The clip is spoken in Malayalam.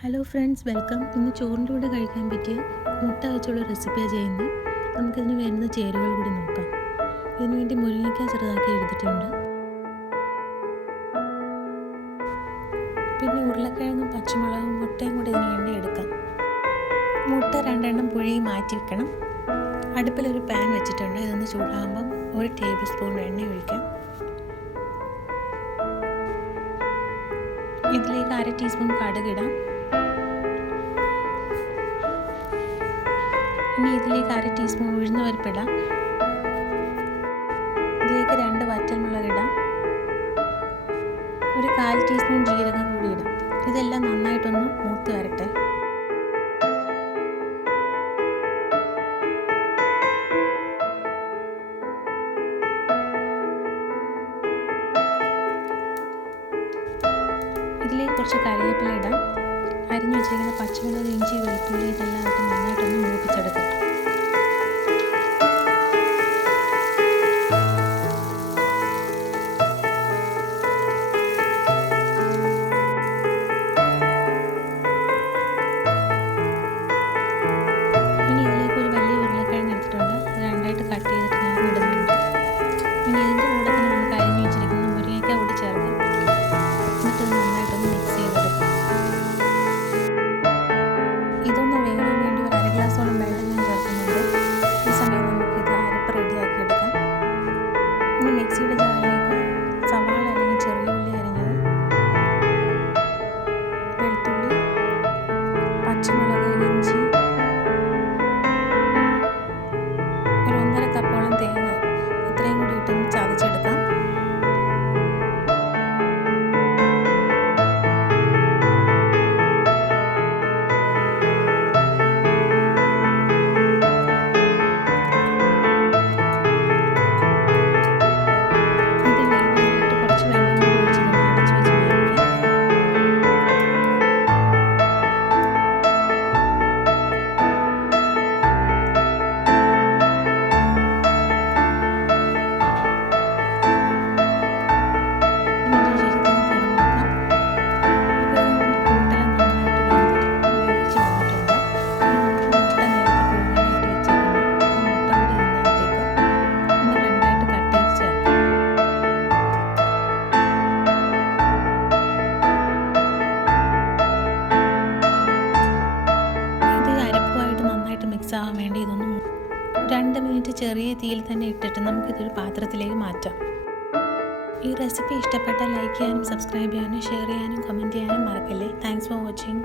ഹലോ ഫ്രണ്ട്സ് വെൽക്കം ഇന്ന് ചോറിന്റെ കൂടെ കഴിക്കാൻ പറ്റിയ മുട്ട വെച്ചുള്ള റെസിപ്പിയാണ് ചെയ്യുന്നത് നമുക്കിതിന് വേണ്ടുന്ന ചേരുവകൾ കൂടി നോക്കാം. ഇതിന് വേണ്ടി മുരിങ്ങയ്ക്ക ചെറുതാക്കി എടുത്തിട്ടുണ്ട്. പിന്നെ ഉരുളക്കിഴങ്ങും പച്ചമുളകും മുട്ടയും കൂടി ഇതിന് വേണ്ടി എടുക്കാം. മുട്ട രണ്ടെണ്ണം പുഴുകി മാറ്റി വെക്കണം. അടുപ്പിലൊരു പാൻ വെച്ചിട്ടുണ്ട്. ഇതൊന്ന് ചൂടാകുമ്പം ഒരു ടേബിൾ സ്പൂൺ എണ്ണ ഒഴിക്കാം. ഇതിലേക്ക് അര ടീസ്പൂൺ കടുകിടാം ഇനി ഇതിലേക്ക് അര ടീസ്പൂൺ ഉഴുന്ന പരിപ്പിടാം ഇതിലേക്ക് രണ്ട് വറ്റൽമുളക് ഇടാം. ഒരു കാൽ ടീസ്പൂൺ ജീരകം കൂടി ഇടാം. ഇതെല്ലാം നന്നായിട്ടൊന്ന് മൂത്ത് വരട്ടെ. ഇതിലേക്ക് കുറച്ച് കറിവേപ്പില ഇടാം. അരിഞ്ഞു വെച്ചിരിക്കുന്ന പച്ചമുളക് ഇഞ്ചി വെളുത്തുള്ളി ഇതെല്ലാം ഇതൊന്ന് വേവാൻ വേണ്ടി ഒരു അര ഗ്ലാസോളം വെള്ളം ഞാൻ ചേർക്കുന്നുണ്ട്. ഈ സമയം നമുക്ക് ഇത് അരപ്പ് റെഡിയാക്കി എടുക്കാം. ഇനി മിക്സിയുടെ മിക്സ് ആവാൻ വേണ്ടി ഇതൊന്ന് രണ്ട് മിനിറ്റ് ചെറിയ തീയിൽ തന്നെ ഇട്ടിട്ട് നമുക്കിതൊരു പാത്രത്തിലേക്ക് മാറ്റാം. ഈ റെസിപ്പി ഇഷ്ടപ്പെട്ടാൽ ലൈക്ക് ചെയ്യാനും സബ്സ്ക്രൈബ് ചെയ്യാനും ഷെയർ ചെയ്യാനും കമന്റ് ചെയ്യാനും മറക്കല്ലേ. Thanks for watching